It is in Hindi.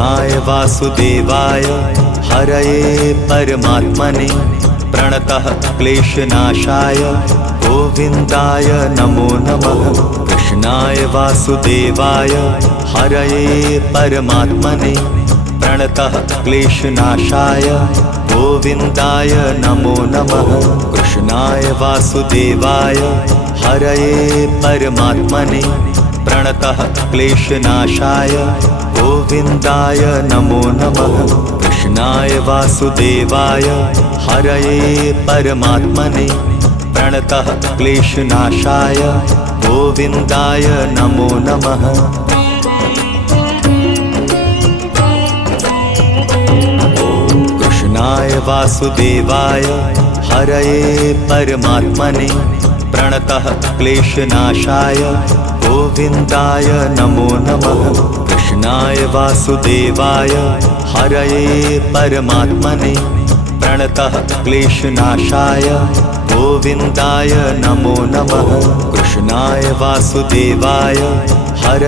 कृष्णाय वासुदेवाय हरये परमात्मने प्रणतः क्लेशनाशाय गोविन्दाय नमो नमः। कृष्णाय वासुदेवाय हरये परमात्मने प्रणतः क्लेशनाशाय गोविन्दाय नमो नमः। कृष्णाय वासुदेवाय हरये परमात्मने प्रणतः क्लेशनाशाय गोविन्दाय नमो नमः। कृष्णाय वासुदेवाय हरये परमात्मने प्रणतः क्लेशनाशाय गोविन्दाय नमो नमः। कृष्णाय वासुदेवाय हरये परमात्मने प्रणतः क्लेशनाशाय गोविन्दाय नमो नमः। कृष्णाय वासुदेवाय हरये परमात्मने प्रणतः क्लेशनाशाय गोविन्दाय नमो नमः। कृष्णाय वासुदेवाय हर